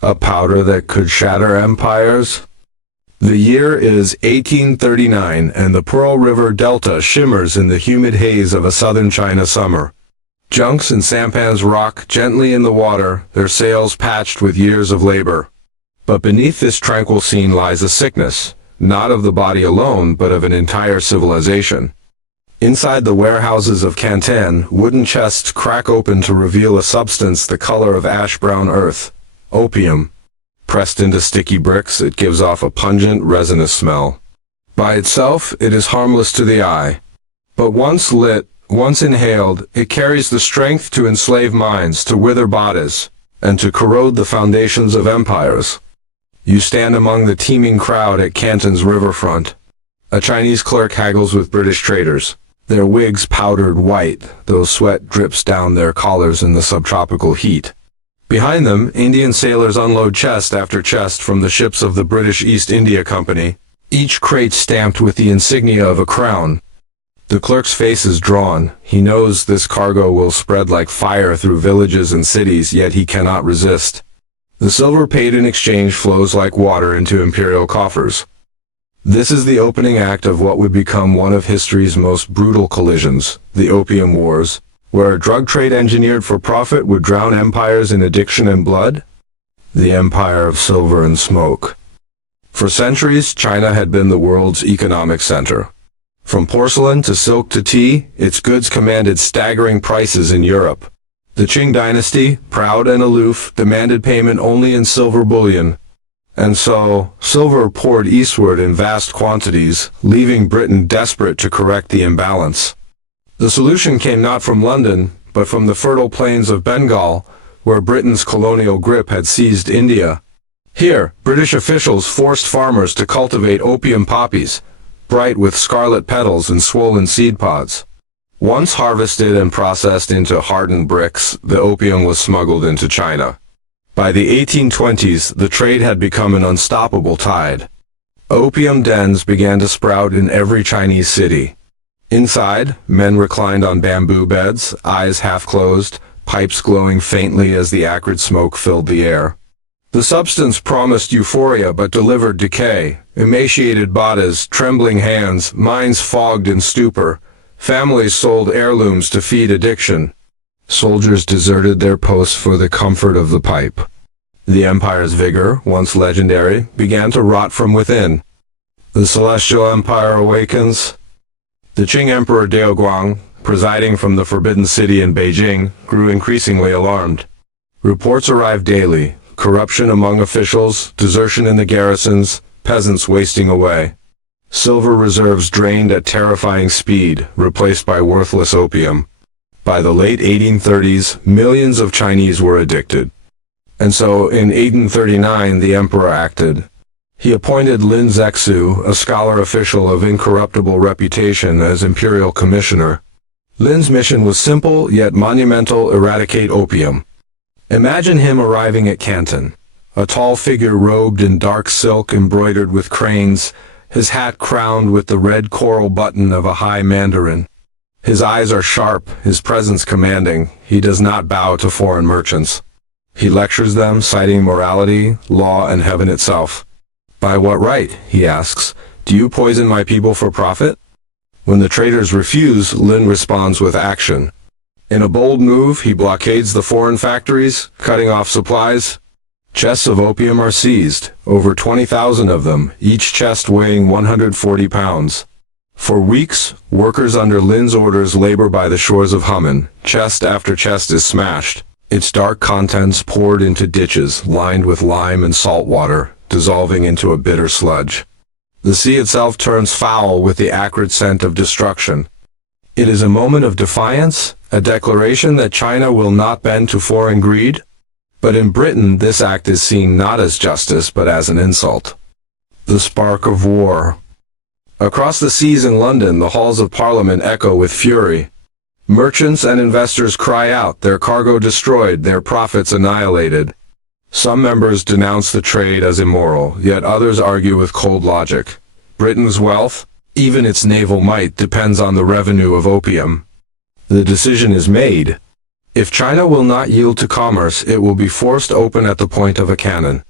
a powder that could shatter empires? The year is 1839, and the Pearl River Delta shimmers in the humid haze of a southern China summer. Junks and sampans rock gently in the water, their sails patched with years of labor. But beneath this tranquil scene lies a sickness, not of the body alone, but of an entire civilization. Inside the warehouses of Canton, wooden chests crack open to reveal a substance the color of ash-brown earth, opium. Pressed into sticky bricks, it gives off a pungent, resinous smell. By itself, it is harmless to the eye. But once lit, once inhaled, it carries the strength to enslave minds, to wither bodies, and to corrode the foundations of empires. You stand among the teeming crowd at Canton's riverfront. A Chinese clerk haggles with British traders, their wigs powdered white, though sweat drips down their collars in the subtropical heat. Behind them, Indian sailors unload chest after chest from the ships of the British East India Company, each crate stamped with the insignia of a crown. The clerk's face is drawn. He knows this cargo will spread like fire through villages and cities, yet he cannot resist. The silver paid in exchange flows like water into imperial coffers. This is the opening act of what would become one of history's most brutal collisions, the Opium Wars, where a drug trade engineered for profit would drown empires in addiction and blood. The empire of silver and smoke. For centuries, China had been the world's economic center. From porcelain to silk to tea, its goods commanded staggering prices in Europe. The Qing dynasty, proud and aloof, demanded payment only in silver bullion. And so, silver poured eastward in vast quantities, leaving Britain desperate to correct the imbalance. The solution came not from London, but from the fertile plains of Bengal, where Britain's colonial grip had seized India. Here, British officials forced farmers to cultivate opium poppies, bright with scarlet petals and swollen seed pods. Once harvested and processed into hardened bricks, the opium was smuggled into China. By the 1820s, the trade had become an unstoppable tide. Opium dens began to sprout in every Chinese city. Inside, men reclined on bamboo beds, eyes half closed, pipes glowing faintly as the acrid smoke filled the air. The substance promised euphoria but delivered decay, emaciated bodies, trembling hands, minds fogged in stupor. Families sold heirlooms to feed addiction. Soldiers deserted their posts for the comfort of the pipe. The empire's vigor, once legendary, began to rot from within. The Celestial Empire awakens. The Qing Emperor Daoguang, presiding from the Forbidden City in Beijing, grew increasingly alarmed. Reports arrived daily. Corruption among officials, desertion in the garrisons, peasants wasting away. Silver reserves drained at terrifying speed, replaced by worthless opium. By the late 1830s, millions of Chinese were addicted. And so, in 1839, the emperor acted. He appointed Lin Zexu, a scholar official of incorruptible reputation, as imperial commissioner. Lin's mission was simple, yet monumental: eradicate opium. Imagine him arriving at Canton, a tall figure robed in dark silk embroidered with cranes, his hat crowned with the red coral button of a high mandarin. His eyes are sharp, his presence commanding. He does not bow to foreign merchants. He lectures them, citing morality, law, and heaven itself. By what right, he asks, do you poison my people for profit? When the traders refuse, Lin responds with action. In a bold move, he blockades the foreign factories, cutting off supplies. Chests of opium are seized, over 20,000 of them, each chest weighing 140 pounds. For weeks, workers under Lin's orders labor by the shores of Humen. Chest after chest is smashed, its dark contents poured into ditches lined with lime and salt water, dissolving into a bitter sludge. The sea itself turns foul with the acrid scent of destruction. It is a moment of defiance, a declaration that China will not bend to foreign greed. But in Britain, this act is seen not as justice, but as an insult. The spark of war. Across the seas in London, the halls of Parliament echo with fury. Merchants and investors cry out, their cargo destroyed, their profits annihilated. Some members denounce the trade as immoral, yet others argue with cold logic. Britain's wealth, even its naval might, depends on the revenue of opium. The decision is made. If China will not yield to commerce, it will be forced open at the point of a cannon.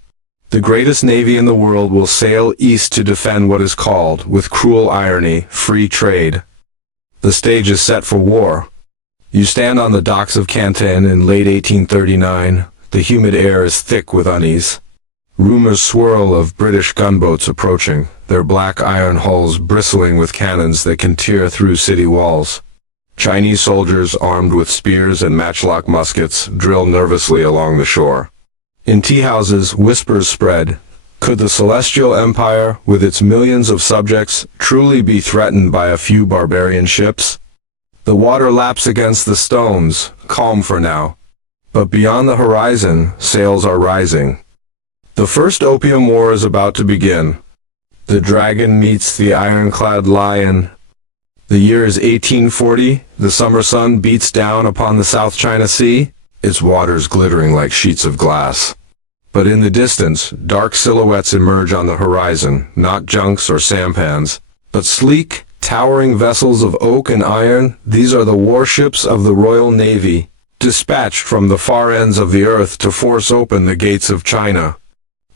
The greatest navy in the world will sail east to defend what is called, with cruel irony, free trade. The stage is set for war. You stand on the docks of Canton in late 1839. The humid air is thick with unease. Rumors swirl of British gunboats approaching, their black iron hulls bristling with cannons that can tear through city walls. Chinese soldiers, armed with spears and matchlock muskets, drill nervously along the shore. In tea-houses, whispers spread. Could the Celestial Empire, with its millions of subjects, truly be threatened by a few barbarian ships? The water laps against the stones, calm for now. But beyond the horizon, sails are rising. The first Opium War is about to begin. The dragon meets the ironclad lion. The year is 1840. The summer sun beats down upon the South China Sea, its waters glittering like sheets of glass. But in the distance, dark silhouettes emerge on the horizon, not junks or sampans, but sleek, towering vessels of oak and iron. These are the warships of the Royal Navy, dispatched from the far ends of the earth to force open the gates of China.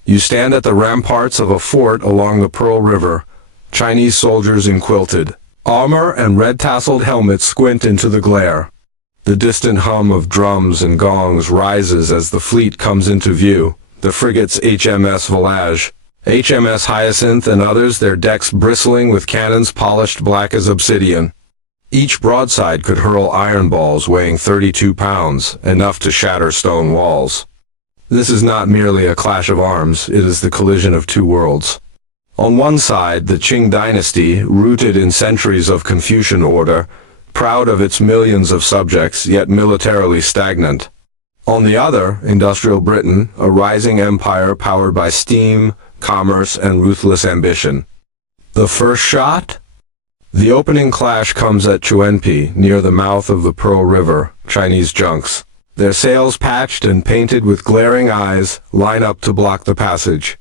You stand at the ramparts of a fort along the Pearl River. Chinese soldiers in quilted armor and red-tasseled helmets squint into the glare. The distant hum of drums and gongs rises as the fleet comes into view. The frigates HMS Volage, HMS Hyacinth, and others, their decks bristling with cannons polished black as obsidian. Each broadside could hurl iron balls weighing 32 pounds, enough to shatter stone walls. This is not merely a clash of arms, it is the collision of two worlds. On one side, the Qing dynasty, rooted in centuries of Confucian order, proud of its millions of subjects, yet militarily stagnant. On the other, industrial Britain, a rising empire powered by steam, commerce, and ruthless ambition. The first shot? The opening clash comes at Chuenpi, near the mouth of the Pearl River. Chinese junks, their sails patched and painted with glaring eyes, line up to block the passage.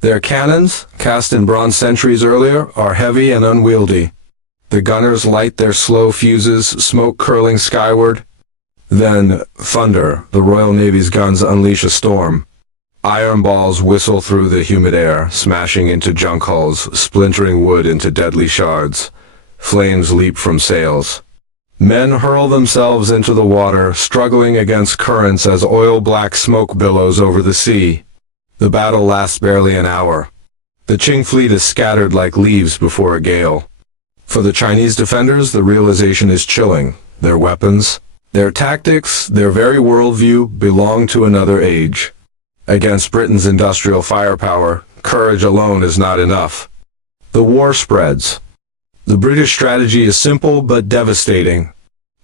Their cannons, cast in bronze centuries earlier, are heavy and unwieldy. The gunners light their slow fuses, smoke curling skyward. Then, thunder, the Royal Navy's guns unleash a storm. Iron balls whistle through the humid air, smashing into junk hulls, splintering wood into deadly shards. Flames leap from sails. Men hurl themselves into the water, struggling against currents as oil-black smoke billows over the sea. The battle lasts barely an hour. The Qing fleet is scattered like leaves before a gale. For the Chinese defenders, the realization is chilling. Their weapons, their tactics, their very worldview belong to another age. Against Britain's industrial firepower, courage alone is not enough. The war spreads. The British strategy is simple but devastating.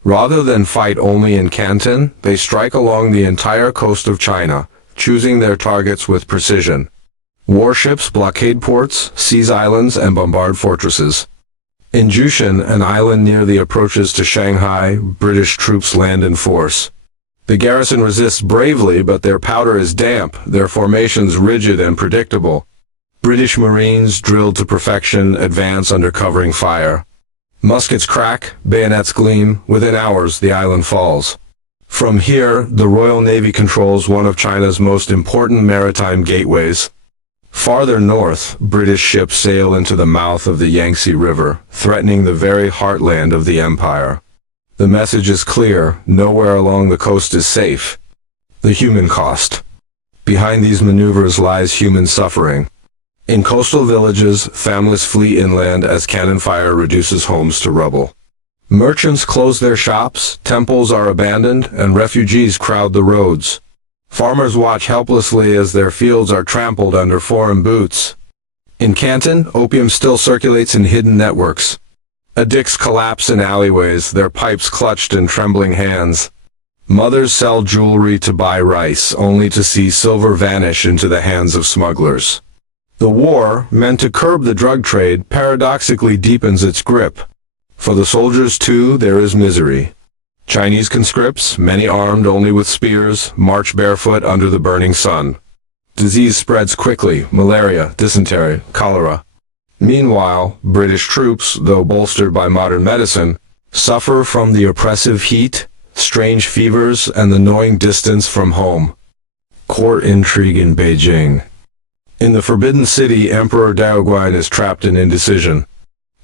Rather than fight only in Canton, they strike along the entire coast of China, choosing their targets with precision. Warships blockade ports, seize islands, and bombard fortresses. In Jushan, an island near the approaches to Shanghai, British troops land in force. The garrison resists bravely, but their powder is damp, their formations rigid and predictable. British Marines, drilled to perfection, advance under covering fire. Muskets crack, bayonets gleam. Within hours, the island falls. From here, the Royal Navy controls one of China's most important maritime gateways. Farther north, British ships sail into the mouth of the Yangtze River, threatening the very heartland of the empire. The message is clear: nowhere along the coast is safe. The human cost. Behind these maneuvers lies human suffering. In coastal villages, families flee inland as cannon fire reduces homes to rubble. Merchants close their shops, temples are abandoned, and refugees crowd the roads. Farmers watch helplessly as their fields are trampled under foreign boots. In Canton, opium still circulates in hidden networks. Addicts collapse in alleyways, their pipes clutched in trembling hands. Mothers sell jewelry to buy rice, only to see silver vanish into the hands of smugglers. The war, meant to curb the drug trade, paradoxically deepens its grip. For the soldiers, too, there is misery. Chinese conscripts, many armed only with spears, march barefoot under the burning sun. Disease spreads quickly: malaria, dysentery, cholera. Meanwhile, British troops, though bolstered by modern medicine, suffer from the oppressive heat, strange fevers, and the gnawing distance from home. Court intrigue in Beijing. In the Forbidden City, Emperor Daoguan is trapped in indecision.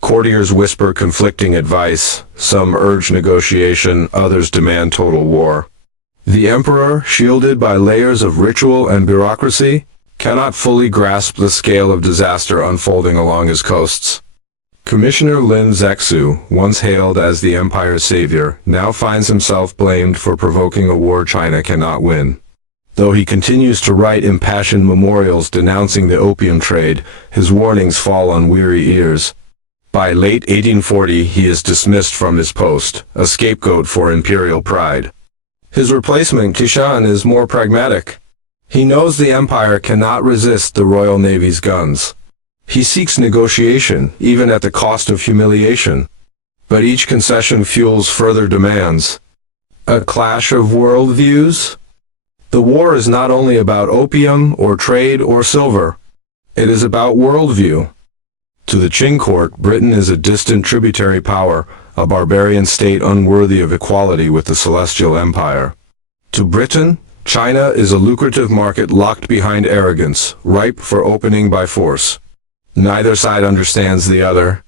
Courtiers whisper conflicting advice. Some urge negotiation, others demand total war. The emperor, shielded by layers of ritual and bureaucracy, cannot fully grasp the scale of disaster unfolding along his coasts. Commissioner Lin Zexu, once hailed as the empire's savior, now finds himself blamed for provoking a war China cannot win. Though he continues to write impassioned memorials denouncing the opium trade, his warnings fall on weary ears. By late 1840, he is dismissed from his post, a scapegoat for imperial pride. His replacement, Qishan, is more pragmatic. He knows the empire cannot resist the Royal Navy's guns. He seeks negotiation, even at the cost of humiliation. But each concession fuels further demands. A clash of worldviews? The war is not only about opium or trade or silver. It is about worldview. To the Qing court, Britain is a distant tributary power, a barbarian state unworthy of equality with the Celestial Empire. To Britain, China is a lucrative market locked behind arrogance, ripe for opening by force. Neither side understands the other.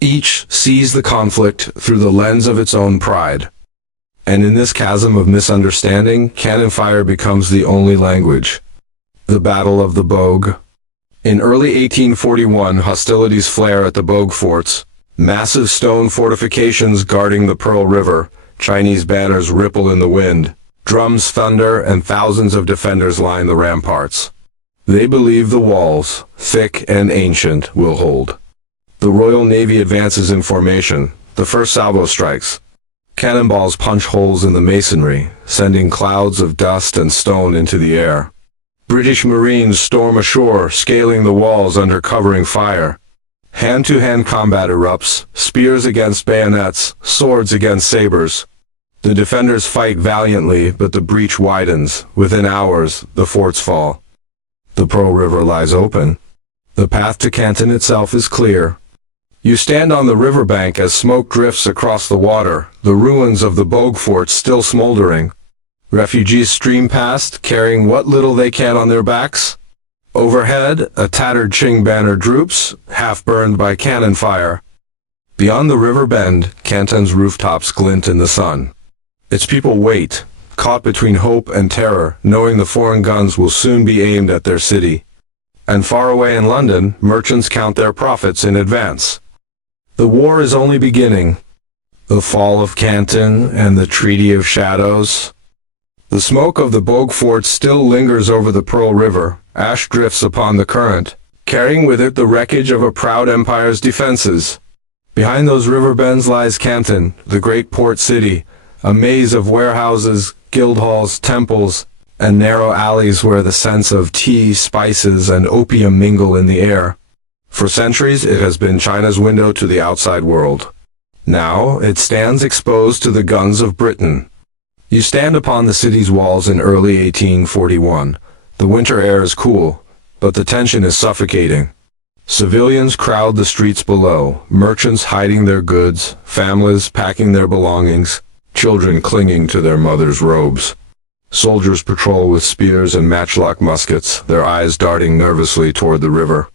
Each sees the conflict through the lens of its own pride. And in this chasm of misunderstanding, cannon fire becomes the only language. The Battle of the Bogue. In early 1841, hostilities flare at the Bogue forts. Massive stone fortifications guarding the Pearl River, Chinese banners ripple in the wind. Drums thunder and thousands of defenders line the ramparts. They believe the walls, thick and ancient, will hold. The Royal Navy advances in formation. The first salvo strikes. Cannonballs punch holes in the masonry, sending clouds of dust and stone into the air. British Marines storm ashore, scaling the walls under covering fire. Hand-to-hand combat erupts, spears against bayonets, swords against sabers. The defenders fight valiantly, but the breach widens. Within hours, the forts fall. The Pearl River lies open. The path to Canton itself is clear. You stand on the riverbank as smoke drifts across the water, the ruins of the Bogue fort still smoldering. Refugees stream past, carrying what little they can on their backs. Overhead, a tattered Qing banner droops, half burned by cannon fire. Beyond the river bend, Canton's rooftops glint in the sun. Its people wait, caught between hope and terror, knowing the foreign guns will soon be aimed at their city. And far away in London, merchants count their profits in advance. The war is only beginning. The fall of Canton and the Treaty of Shadows. The smoke of the Bogue fort still lingers over the Pearl River. Ash drifts upon the current, carrying with it the wreckage of a proud empire's defenses. Behind those river bends lies Canton, the great port city, a maze of warehouses, guild halls, temples, and narrow alleys where the scents of tea, spices, and opium mingle in the air. For centuries, it has been China's window to the outside world. Now, it stands exposed to the guns of Britain. You stand upon the city's walls in early 1841. The winter air is cool, but the tension is suffocating. Civilians crowd the streets below, merchants hiding their goods, families packing their belongings, children clinging to their mothers' robes. Soldiers patrol with spears and matchlock muskets, their eyes darting nervously toward the river.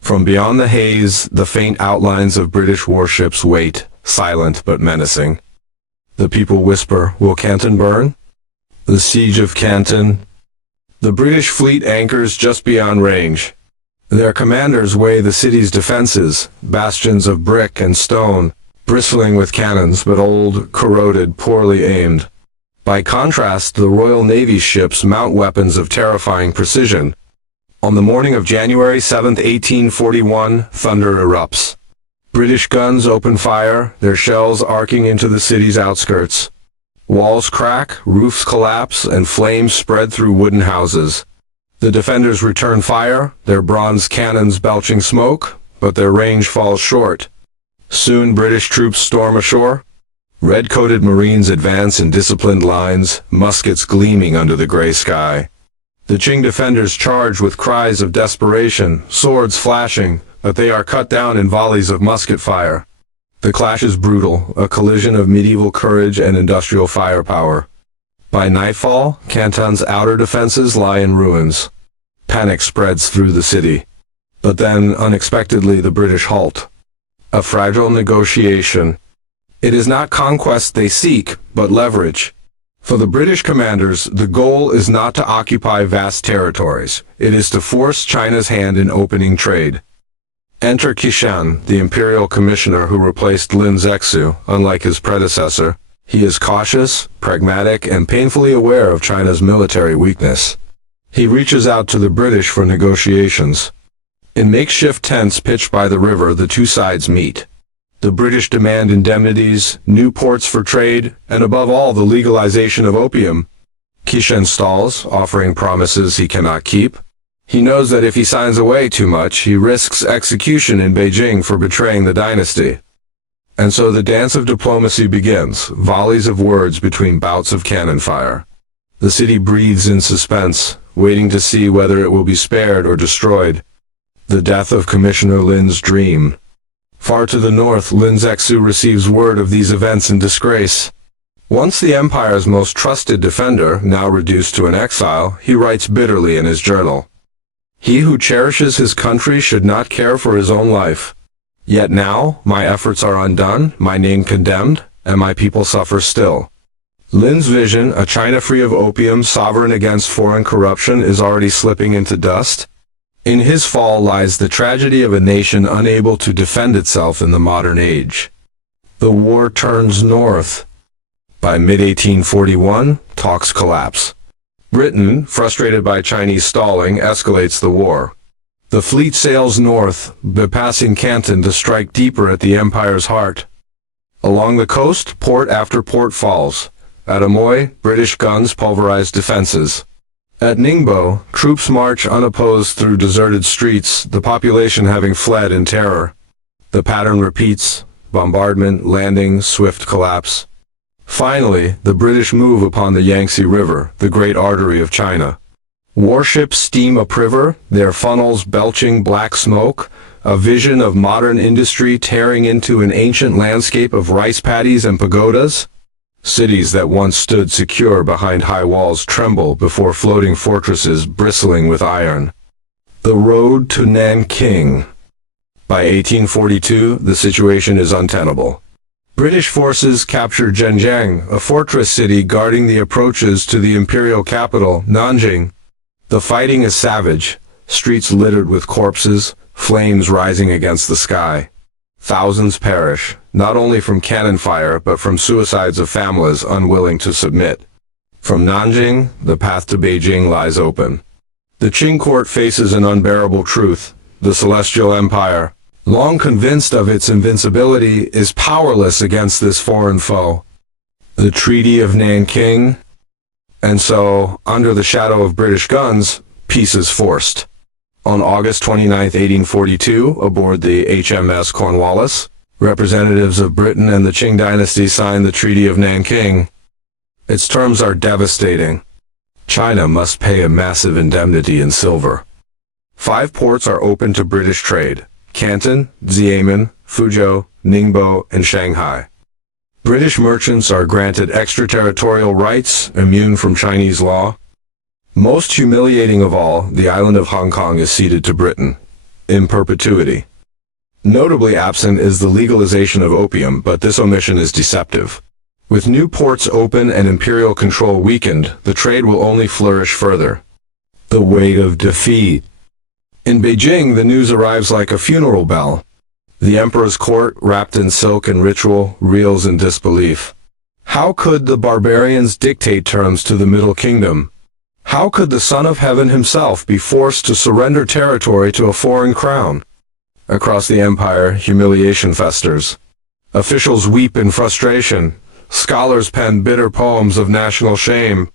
From beyond the haze, the faint outlines of British warships wait, silent but menacing. The people whisper, "Will Canton burn?" The siege of Canton. The British fleet anchors just beyond range. Their commanders weigh the city's defenses, bastions of brick and stone, bristling with cannons but old, corroded, poorly aimed. By contrast, the Royal Navy's ships mount weapons of terrifying precision. On the morning of January 7, 1841, thunder erupts. British guns open fire, their shells arcing into the city's outskirts. Walls crack, roofs collapse, and flames spread through wooden houses. The defenders return fire, their bronze cannons belching smoke, but their range falls short. Soon British troops storm ashore. Red-coated Marines advance in disciplined lines, muskets gleaming under the gray sky. The Qing defenders charge with cries of desperation, swords flashing, but they are cut down in volleys of musket fire. The clash is brutal, a collision of medieval courage and industrial firepower. By nightfall, Canton's outer defenses lie in ruins. Panic spreads through the city. But then, unexpectedly, the British halt. A fragile negotiation. It is not conquest they seek, but leverage. For the British commanders, the goal is not to occupy vast territories. It is to force China's hand in opening trade. Enter Qishan, the imperial commissioner who replaced Lin Zexu. Unlike his predecessor, he is cautious, pragmatic, and painfully aware of China's military weakness. He reaches out to the British for negotiations. In makeshift tents pitched by the river, the two sides meet. The British demand indemnities, new ports for trade, and above all the legalization of opium. Qishan stalls, offering promises he cannot keep. He knows that if he signs away too much, he risks execution in Beijing for betraying the dynasty. And so the dance of diplomacy begins, volleys of words between bouts of cannon fire. The city breathes in suspense, waiting to see whether it will be spared or destroyed. The death of Commissioner Lin's dream. Far to the north, Lin Zexu receives word of these events in disgrace. Once the empire's most trusted defender, now reduced to an exile, he writes bitterly in his journal. He who cherishes his country should not care for his own life. Yet now, my efforts are undone, my name condemned, and my people suffer still. Lin's vision, a China free of opium, sovereign against foreign corruption, is already slipping into dust. In his fall lies the tragedy of a nation unable to defend itself in the modern age. The war turns north. By mid-1841, talks collapse. Britain, frustrated by Chinese stalling, escalates the war. The fleet sails north, bypassing Canton to strike deeper at the empire's heart. Along the coast, port after port falls. At Amoy, British guns pulverize defenses. At Ningbo, troops march unopposed through deserted streets, the population having fled in terror. The pattern repeats: bombardment, landing, swift collapse. Finally, the British move upon the Yangtze River, the great artery of China. Warships steam upriver, their funnels belching black smoke, a vision of modern industry tearing into an ancient landscape of rice paddies and pagodas. Cities that once stood secure behind high walls tremble before floating fortresses bristling with iron. The road to Nanking. By 1842, the situation is untenable. British forces capture Zhenjiang, a fortress city guarding the approaches to the imperial capital, Nanjing. The fighting is savage, streets littered with corpses, flames rising against the sky. Thousands perish, not only from cannon fire but from suicides of families unwilling to submit. From Nanjing, the path to Beijing lies open. The Qing court faces an unbearable truth. The Celestial Empire, long convinced of its invincibility, is powerless against this foreign foe. The Treaty of Nanking. And so, under the shadow of British guns, peace is forced. On August 29, 1842, aboard the HMS Cornwallis, representatives of Britain and the Qing dynasty signed the Treaty of Nanking. Its terms are devastating. China must pay a massive indemnity in silver. 5 ports are open to British trade: Canton, Xiamen, Fuzhou, Ningbo, and Shanghai. British merchants are granted extraterritorial rights, immune from Chinese law. Most humiliating of all, the island of Hong Kong is ceded to Britain, in perpetuity. Notably absent is the legalization of opium, but this omission is deceptive. With new ports open and imperial control weakened, the trade will only flourish further. The weight of defeat. In Beijing, the news arrives like a funeral bell. The emperor's court, wrapped in silk and ritual, reels in disbelief. How could the barbarians dictate terms to the Middle Kingdom? How could the Son of Heaven himself be forced to surrender territory to a foreign crown? Across the empire, humiliation festers. Officials weep in frustration. Scholars pen bitter poems of national shame.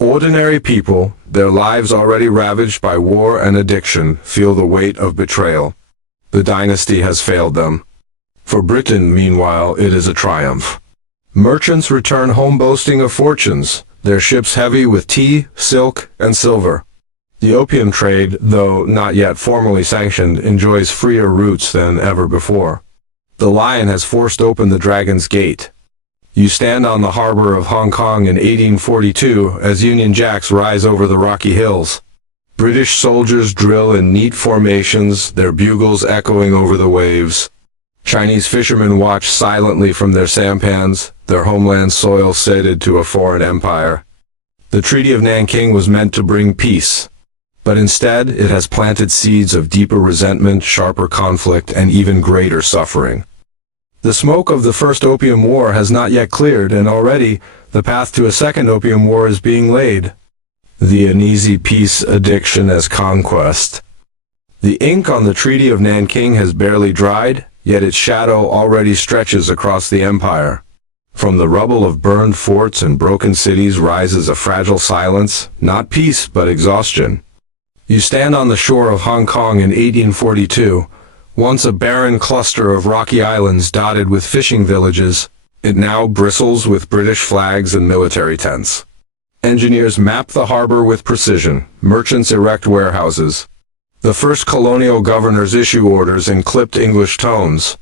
Ordinary people, their lives already ravaged by war and addiction, feel the weight of betrayal. The dynasty has failed them. For Britain, meanwhile, it is a triumph. Merchants return home boasting of fortunes, their ships heavy with tea, silk, and silver. The opium trade, though not yet formally sanctioned, enjoys freer routes than ever before. The lion has forced open the dragon's gate. You stand on the harbor of Hong Kong in 1842 as Union Jacks rise over the rocky hills. British soldiers drill in neat formations, their bugles echoing over the waves. Chinese fishermen watch silently from their sampans, their homeland soil ceded to a foreign empire. The Treaty of Nanking was meant to bring peace, but instead it has planted seeds of deeper resentment, sharper conflict, and even greater suffering. The smoke of the First Opium War has not yet cleared, and already the path to a second Opium War is being laid. The uneasy peace addiction as conquest. The ink on the Treaty of Nanking has barely dried, yet its shadow already stretches across the empire. From the rubble of burned forts and broken cities rises a fragile silence, not peace but exhaustion. You stand on the shore of Hong Kong in 1842, once a barren cluster of rocky islands dotted with fishing villages. It now bristles with British flags and military tents. Engineers map the harbor with precision, merchants erect warehouses. The first colonial governors issue orders in clipped English tones.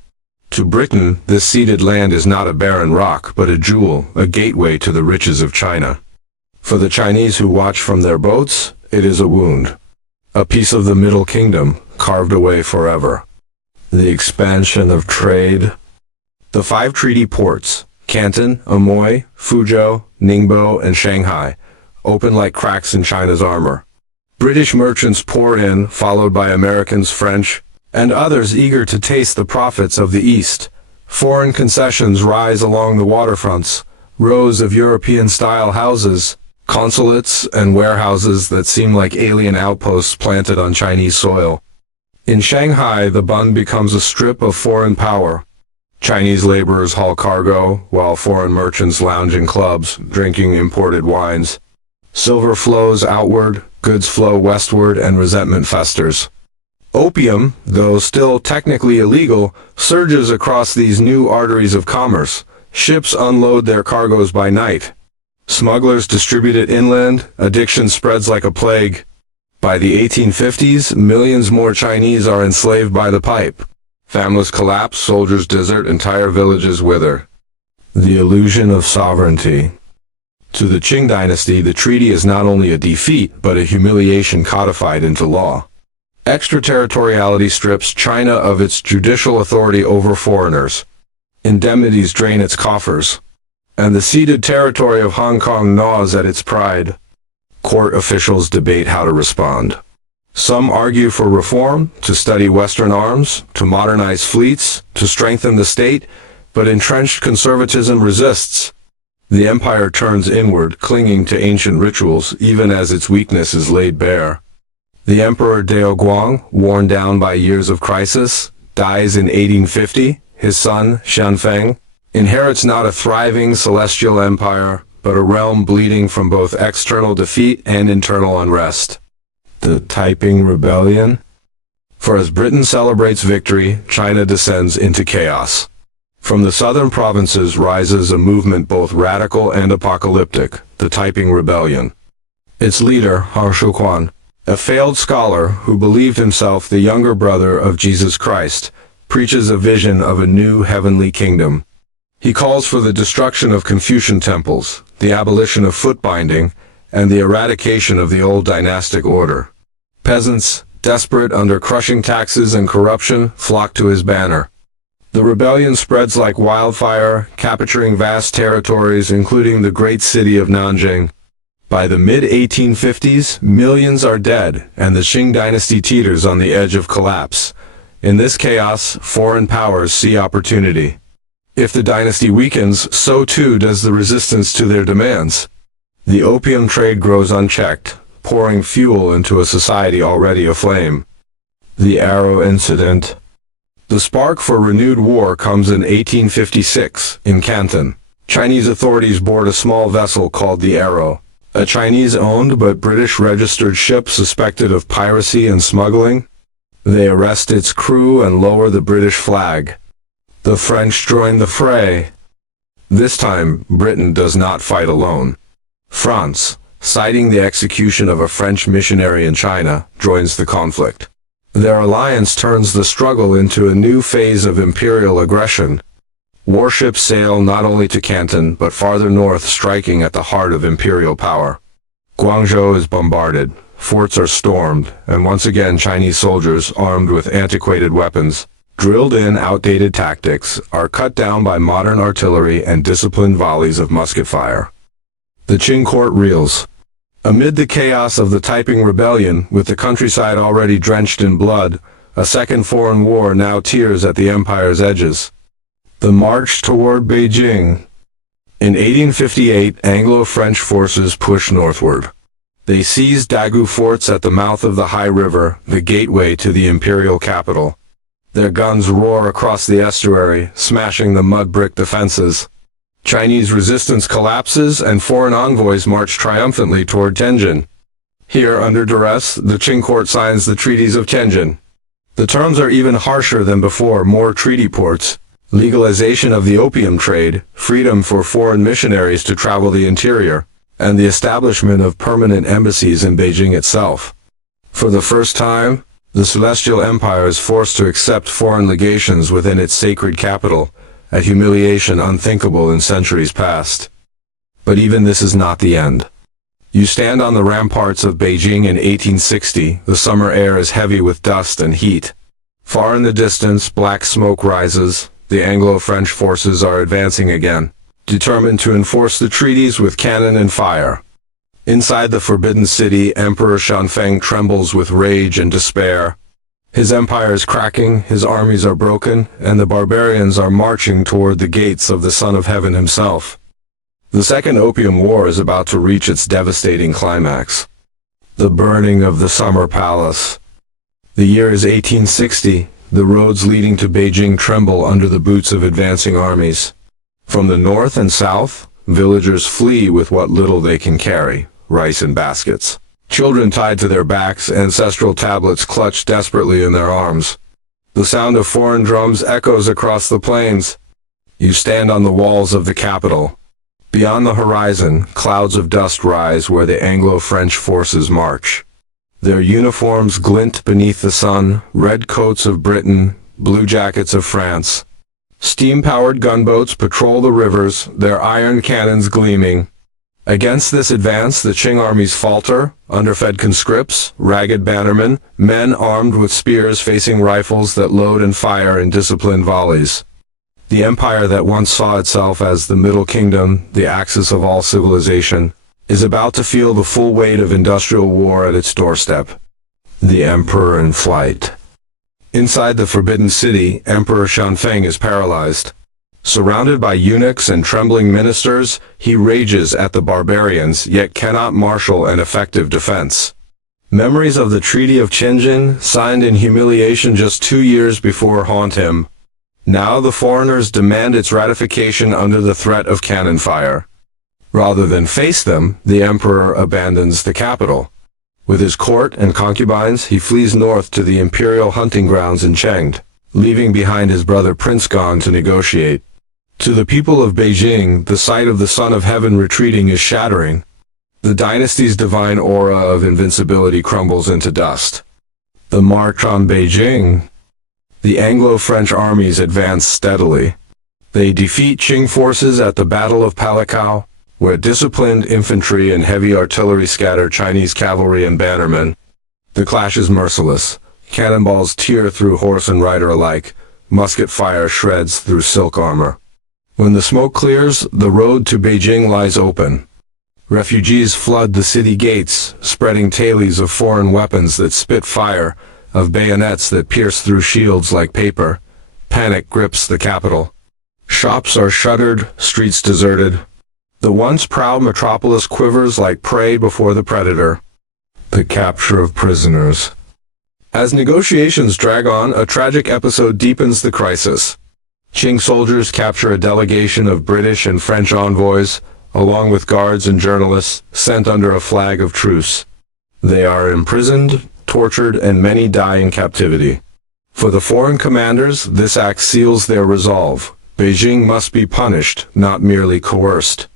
To Britain, this ceded land is not a barren rock, but a jewel, a gateway to the riches of China. For the Chinese who watch from their boats, it is a wound. A piece of the Middle Kingdom, carved away forever. The expansion of trade. The 5 treaty ports, Canton, Amoy, Fuzhou, Ningbo, and Shanghai, open like cracks in China's armor. British merchants pour in, followed by Americans, French, and others eager to taste the profits of the East. Foreign concessions rise along the waterfronts, rows of European-style houses, consulates, and warehouses that seem like alien outposts planted on Chinese soil. In Shanghai, the bund becomes a strip of foreign power. Chinese laborers haul cargo, while foreign merchants lounge in clubs, drinking imported wines. Silver flows outward, goods flow westward, and resentment festers. Opium, though still technically illegal, surges across these new arteries of commerce. Ships unload their cargoes by night. Smugglers distribute it inland, addiction spreads like a plague. By the 1850s, millions more Chinese are enslaved by the pipe. Families collapse, soldiers desert, entire villages wither. The illusion of sovereignty. To the Qing dynasty, the treaty is not only a defeat, but a humiliation codified into law. Extraterritoriality strips China of its judicial authority over foreigners. Indemnities drain its coffers. And the ceded territory of Hong Kong gnaws at its pride. Court officials debate how to respond. Some argue for reform, to study Western arms, to modernize fleets, to strengthen the state, but entrenched conservatism resists. The empire turns inward, clinging to ancient rituals, even as its weakness is laid bare. The Emperor Daoguang, worn down by years of crisis, dies in 1850. His son, Xianfeng, inherits not a thriving celestial empire, but a realm bleeding from both external defeat and internal unrest. The Taiping Rebellion. For as Britain celebrates victory, China descends into chaos. From the southern provinces rises a movement both radical and apocalyptic, the Taiping Rebellion. Its leader, Hao Shuquan, a failed scholar who believed himself the younger brother of Jesus Christ, preaches a vision of a new heavenly kingdom. He calls for the destruction of Confucian temples, the abolition of foot binding, and the eradication of the old dynastic order. Peasants, desperate under crushing taxes and corruption, flock to his banner. The rebellion spreads like wildfire, capturing vast territories, including the great city of Nanjing. By the mid-1850s, millions are dead, and the Qing dynasty teeters on the edge of collapse. In this chaos, foreign powers see opportunity. If the dynasty weakens, so too does the resistance to their demands. The opium trade grows unchecked, pouring fuel into a society already aflame. The Arrow Incident. The spark for renewed war comes in 1856, in Canton. Chinese authorities board a small vessel called the Arrow, a Chinese-owned but British-registered ship suspected of piracy and smuggling. They arrest its crew and lower the British flag. The French join the fray. This time, Britain does not fight alone. France, citing the execution of a French missionary in China, joins the conflict. Their alliance turns the struggle into a new phase of imperial aggression. Warships sail not only to Canton but farther north, striking at the heart of imperial power. Guangzhou is bombarded, forts are stormed, and once again Chinese soldiers, armed with antiquated weapons, drilled in outdated tactics, are cut down by modern artillery and disciplined volleys of musket fire. The Qing court reels. Amid the chaos of the Taiping Rebellion, with the countryside already drenched in blood, a second foreign war now tears at the empire's edges. The march toward Beijing. In 1858, Anglo-French forces push northward. They seize Dagu forts at the mouth of the Hai River, the gateway to the imperial capital. Their guns roar across the estuary, smashing the mud-brick defenses. Chinese resistance collapses and foreign envoys march triumphantly toward Tianjin. Here, under duress, the Qing court signs the treaties of Tianjin. The terms are even harsher than before: more treaty ports, legalization of the opium trade, freedom for foreign missionaries to travel the interior, and the establishment of permanent embassies in Beijing itself. For the first time, the Celestial Empire is forced to accept foreign legations within its sacred capital, a humiliation unthinkable in centuries past. But even this is not the end. You stand on the ramparts of Beijing in 1860, the summer air is heavy with dust and heat. Far in the distance, black smoke rises. The Anglo-French forces are advancing again, determined to enforce the treaties with cannon and fire. Inside the Forbidden City, Emperor Xianfeng trembles with rage and despair. His empire is cracking, his armies are broken, and the barbarians are marching toward the gates of the Son of Heaven himself. The Second Opium War is about to reach its devastating climax. The burning of the Summer Palace. The year is 1860. The roads leading to Beijing tremble under the boots of advancing armies. From the north and south, villagers flee with what little they can carry, rice in baskets. Children tied to their backs, ancestral tablets clutched desperately in their arms. The sound of foreign drums echoes across the plains. You stand on the walls of the capital. Beyond the horizon, clouds of dust rise where the Anglo-French forces march. Their uniforms glint beneath the sun, red coats of Britain, blue jackets of France. Steam-powered gunboats patrol the rivers, their iron cannons gleaming. Against this advance, the Qing armies falter, underfed conscripts, ragged bannermen, men armed with spears facing rifles that load and fire in disciplined volleys. The empire that once saw itself as the Middle Kingdom, the axis of all civilization, is about to feel the full weight of industrial war at its doorstep. The Emperor in flight. Inside the Forbidden City, Emperor Xianfeng is paralyzed. Surrounded by eunuchs and trembling ministers, he rages at the barbarians, yet cannot marshal an effective defense. Memories of the Treaty of Tianjin, signed in humiliation just 2 years before, haunt him. Now the foreigners demand its ratification under the threat of cannon fire. Rather than face them, the emperor abandons the capital. With his court and concubines, he flees north to the imperial hunting grounds in Chengde, leaving behind his brother Prince Gan to negotiate. To the people of Beijing, the sight of the Son of Heaven retreating is shattering. The dynasty's divine aura of invincibility crumbles into dust. The march on Beijing. The Anglo-French armies advance steadily. They defeat Qing forces at the Battle of Palikao, where disciplined infantry and heavy artillery scatter Chinese cavalry and bannermen. The clash is merciless. Cannonballs tear through horse and rider alike. Musket fire shreds through silk armor. When the smoke clears, the road to Beijing lies open. Refugees flood the city gates, spreading tailies of foreign weapons that spit fire, of bayonets that pierce through shields like paper. Panic grips the capital. Shops are shuttered, streets deserted. The once proud metropolis quivers like prey before the predator. The capture of prisoners. As negotiations drag on, a tragic episode deepens the crisis. Qing soldiers capture a delegation of British and French envoys, along with guards and journalists, sent under a flag of truce. They are imprisoned, tortured, and many die in captivity. For the foreign commanders, this act seals their resolve. Beijing must be punished, not merely coerced.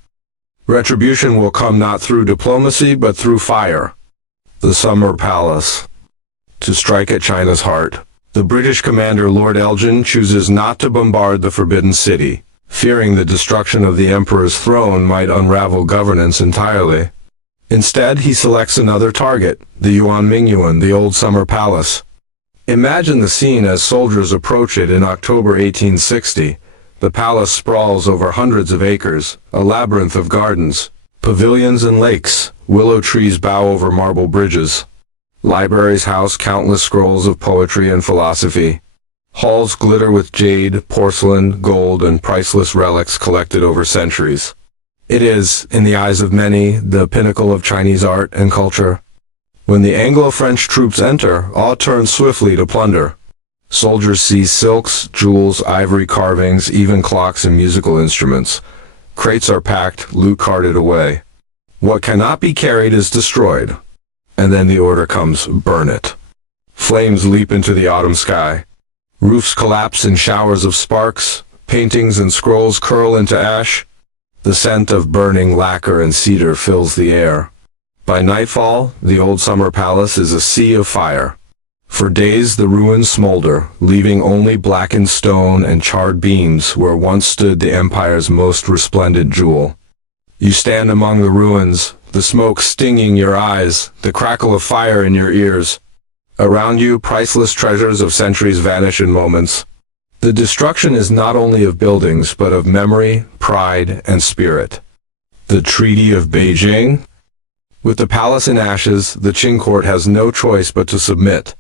Retribution will come not through diplomacy but through fire. The Summer Palace. to strike at China's heart. The British commander Lord Elgin chooses not to bombard the Forbidden City, fearing the destruction of the emperor's throne might unravel governance entirely. Instead, he selects another target, the Yuan, the old summer palace. Imagine the scene as soldiers approach it in October 1860. The palace sprawls over hundreds of acres, a labyrinth of gardens, pavilions and lakes. Willow trees bow over marble bridges. Libraries house countless scrolls of poetry and philosophy. Halls glitter with jade, porcelain, gold, and priceless relics collected over centuries. It is, in the eyes of many, the pinnacle of Chinese art and culture. When the Anglo-French troops enter, all turn swiftly to plunder. Soldiers seize silks, jewels, ivory carvings, even clocks and musical instruments. Crates are packed, loot carted away. What cannot be carried is destroyed. And then the order comes, burn it. Flames leap into the autumn sky. Roofs collapse in showers of sparks. Paintings and scrolls curl into ash. The scent of burning lacquer and cedar fills the air. By nightfall, the old summer palace is a sea of fire. For days the ruins smolder, leaving only blackened stone and charred beams where once stood the empire's most resplendent jewel. You stand among the ruins, the smoke stinging your eyes, the crackle of fire in your ears. Around you, priceless treasures of centuries vanish in moments. The destruction is not only of buildings, but of memory, pride, and spirit. The Treaty of Beijing? With the palace in ashes, the Qing court has no choice but to submit.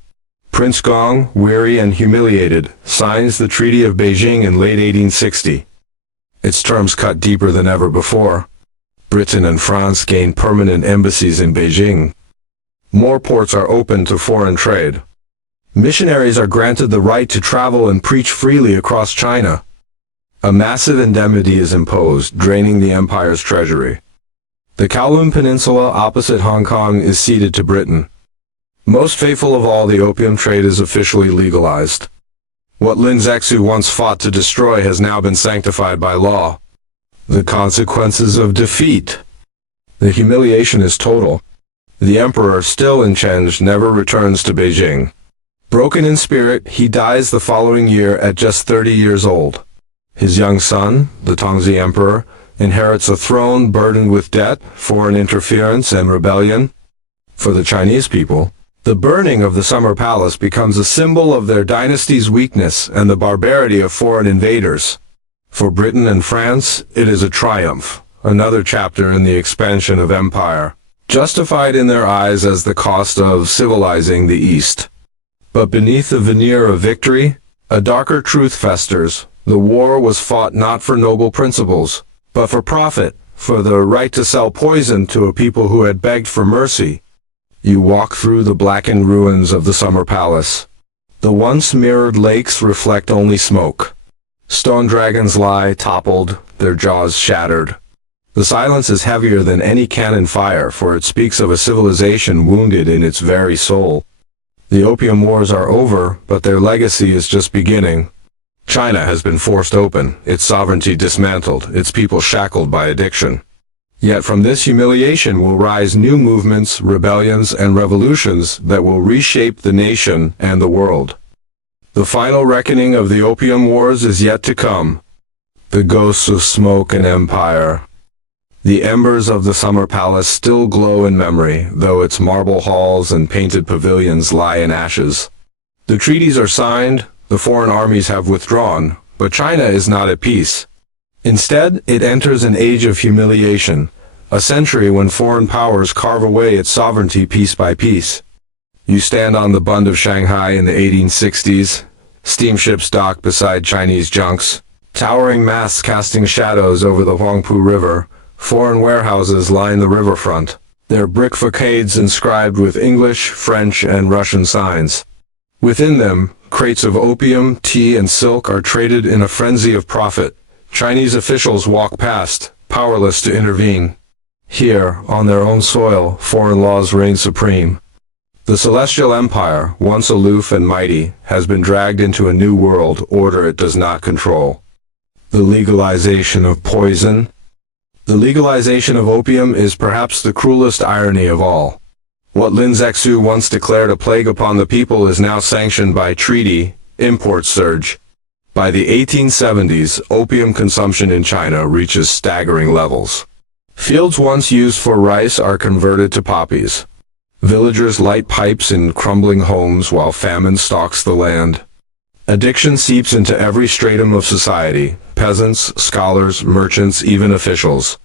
Prince Gong, weary and humiliated, signs the Treaty of Beijing in late 1860. Its terms cut deeper than ever before. Britain and France gain permanent embassies in Beijing. More ports are open to foreign trade. Missionaries are granted the right to travel and preach freely across China. A massive indemnity is imposed, draining the empire's treasury. The Kowloon Peninsula opposite Hong Kong is ceded to Britain. Most faithful of all, the opium trade is officially legalized. What Lin Zexu once fought to destroy has now been sanctified by law. The consequences of defeat. The humiliation is total. The emperor, still entrenched, never returns to Beijing. Broken in spirit, he dies the following year at just 30 years old. His young son, the Tongzi Emperor, inherits a throne burdened with debt, foreign interference, and rebellion. For the Chinese people, the burning of the Summer Palace becomes a symbol of their dynasty's weakness and the barbarity of foreign invaders. For Britain and France, it is a triumph, another chapter in the expansion of empire, justified in their eyes as the cost of civilizing the East. But beneath the veneer of victory, a darker truth festers. The war was fought not for noble principles, but for profit, for the right to sell poison to a people who had begged for mercy. You walk through the blackened ruins of the Summer Palace. The once mirrored lakes reflect only smoke. Stone dragons lie toppled, their jaws shattered. The silence is heavier than any cannon fire, for it speaks of a civilization wounded in its very soul. The Opium Wars are over, but their legacy is just beginning. China has been forced open, its sovereignty dismantled, its people shackled by addiction. Yet from this humiliation will rise new movements, rebellions, and revolutions that will reshape the nation and the world. The final reckoning of the Opium Wars is yet to come. The ghosts of smoke and empire. The embers of the Summer Palace still glow in memory, though its marble halls and painted pavilions lie in ashes. The treaties are signed, the foreign armies have withdrawn, but China is not at peace. Instead, it enters an age of humiliation, a century when foreign powers carve away its sovereignty piece by piece. You stand on the Bund of Shanghai in the 1860s, steamships dock beside Chinese junks, towering masts casting shadows over the Huangpu River. Foreign warehouses line the riverfront, their brick facades inscribed with English, French, and Russian signs. Within them, crates of opium, tea, and silk are traded in a frenzy of profit. Chinese officials walk past, powerless to intervene. Here, on their own soil, foreign laws reign supreme. The Celestial Empire, once aloof and mighty, has been dragged into a new world order it does not control. The legalization of poison. The legalization of opium is perhaps the cruelest irony of all. What Lin Zexu once declared a plague upon the people is now sanctioned by treaty. Imports surge. By the 1870s, opium consumption in China reaches staggering levels. Fields once used for rice are converted to poppies. Villagers light pipes in crumbling homes while famine stalks the land. Addiction seeps into every stratum of society: peasants, scholars, merchants, even officials.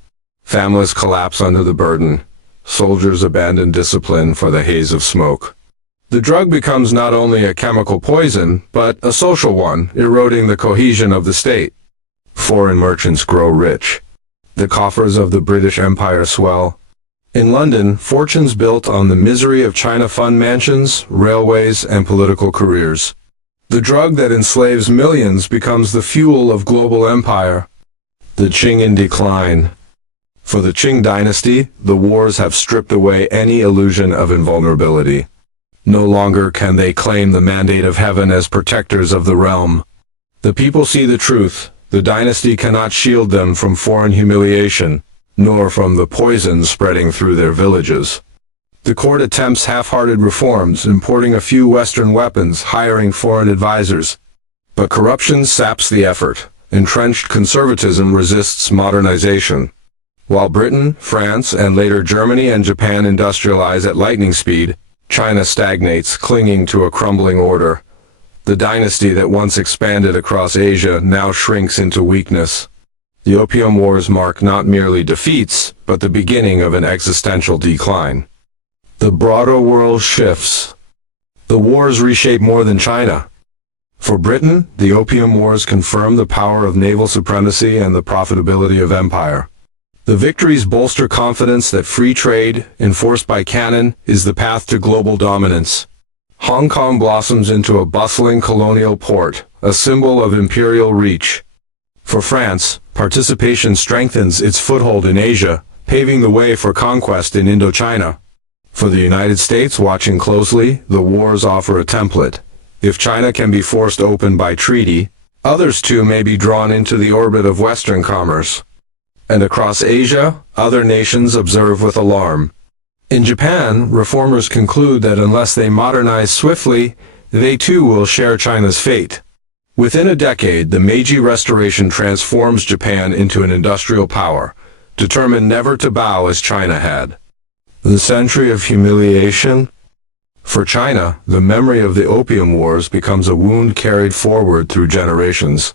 Families collapse under the burden. Soldiers abandon discipline for the haze of smoke. The drug becomes not only a chemical poison, but a social one, eroding the cohesion of the state. Foreign merchants grow rich. The coffers of the British Empire swell. In London, fortunes built on the misery of China fund mansions, railways, and political careers. The drug that enslaves millions becomes the fuel of global empire. The Qing in decline. For the Qing dynasty, the wars have stripped away any illusion of invulnerability. No longer can they claim the mandate of heaven as protectors of the realm. The people see the truth. The dynasty cannot shield them from foreign humiliation, nor from the poison spreading through their villages. The court attempts half-hearted reforms, importing a few Western weapons, hiring foreign advisors. But corruption saps the effort. Entrenched conservatism resists modernization. While Britain, France, and later Germany and Japan industrialize at lightning speed, China stagnates, clinging to a crumbling order. The dynasty that once expanded across Asia now shrinks into weakness. The Opium Wars mark not merely defeats, but the beginning of an existential decline. The broader world shifts. The wars reshape more than China. For Britain, the Opium Wars confirm the power of naval supremacy and the profitability of empire. The victories bolster confidence that free trade, enforced by cannon, is the path to global dominance. Hong Kong blossoms into a bustling colonial port, a symbol of imperial reach. For France, participation strengthens its foothold in Asia, paving the way for conquest in Indochina. For the United States, watching closely, the wars offer a template. If China can be forced open by treaty, others too may be drawn into the orbit of Western commerce. And across Asia, other nations observe with alarm. In Japan, reformers conclude that unless they modernize swiftly, they too will share China's fate. Within a decade, the Meiji Restoration transforms Japan into an industrial power, determined never to bow as China had. The Century of Humiliation. For China, the memory of the Opium Wars becomes a wound carried forward through generations.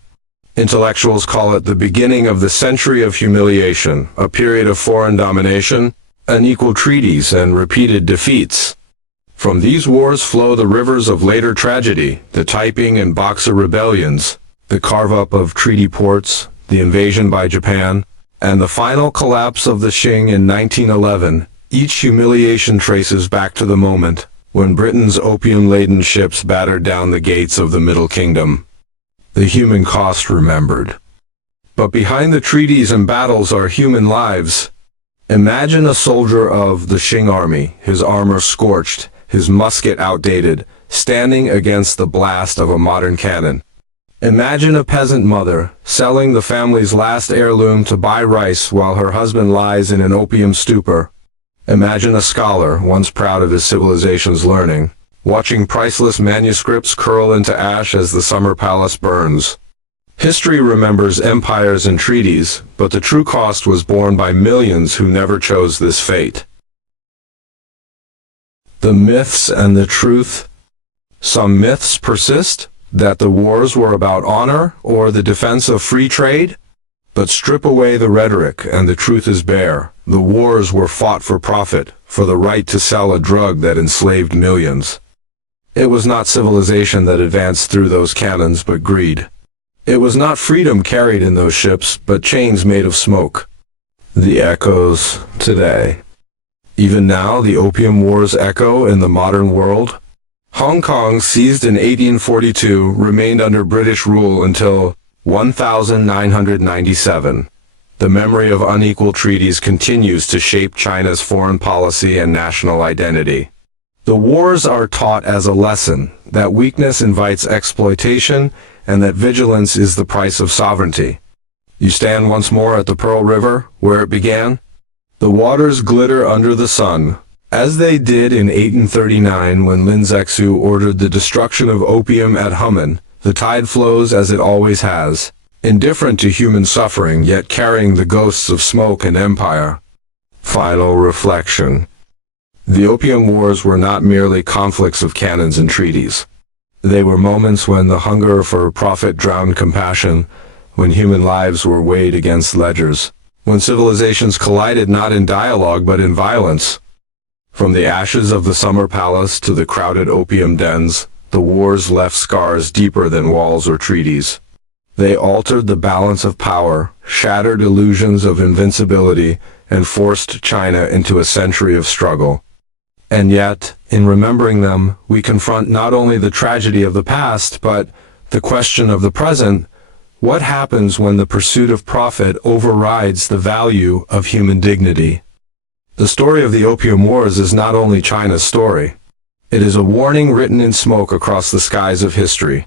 Intellectuals call it the beginning of the Century of Humiliation, a period of foreign domination, unequal treaties, and repeated defeats. From these wars flow the rivers of later tragedy, the Taiping and Boxer rebellions, the carve-up of treaty ports, the invasion by Japan, and the final collapse of the Qing in 1911. Each humiliation traces back to the moment when Britain's opium-laden ships battered down the gates of the Middle Kingdom. The human cost remembered. But behind the treaties and battles are human lives. Imagine a soldier of the Qing army, his armor scorched, his musket outdated, standing against the blast of a modern cannon. Imagine a peasant mother, selling the family's last heirloom to buy rice while her husband lies in an opium stupor. Imagine a scholar, once proud of his civilization's learning, watching priceless manuscripts curl into ash as the summer palace burns. History remembers empires and treaties, but the true cost was borne by millions who never chose this fate. The myths and the truth. Some myths persist, that the wars were about honor or the defense of free trade. But strip away the rhetoric and the truth is bare. The wars were fought for profit, for the right to sell a drug that enslaved millions. It was not civilization that advanced through those cannons, but greed. It was not freedom carried in those ships, but chains made of smoke. The echoes today. Even now, the Opium Wars echo in the modern world. Hong Kong, seized in 1842, remained under British rule until 1997. The memory of unequal treaties continues to shape China's foreign policy and national identity. The wars are taught as a lesson that weakness invites exploitation and that vigilance is the price of sovereignty. You stand once more at the Pearl River, where it began. The waters glitter under the sun, as they did in 1839 when Lin Zexu ordered the destruction of opium at Humen. The tide flows as it always has, indifferent to human suffering yet carrying the ghosts of smoke and empire. Final reflection. The Opium Wars were not merely conflicts of cannons and treaties. They were moments when the hunger for profit drowned compassion, when human lives were weighed against ledgers, when civilizations collided not in dialogue but in violence. From the ashes of the summer palace to the crowded opium dens, the wars left scars deeper than walls or treaties. They altered the balance of power, shattered illusions of invincibility, and forced China into a century of struggle. And yet, in remembering them, we confront not only the tragedy of the past, but the question of the present. What happens when the pursuit of profit overrides the value of human dignity? The story of the Opium Wars is not only China's story. It is a warning written in smoke across the skies of history.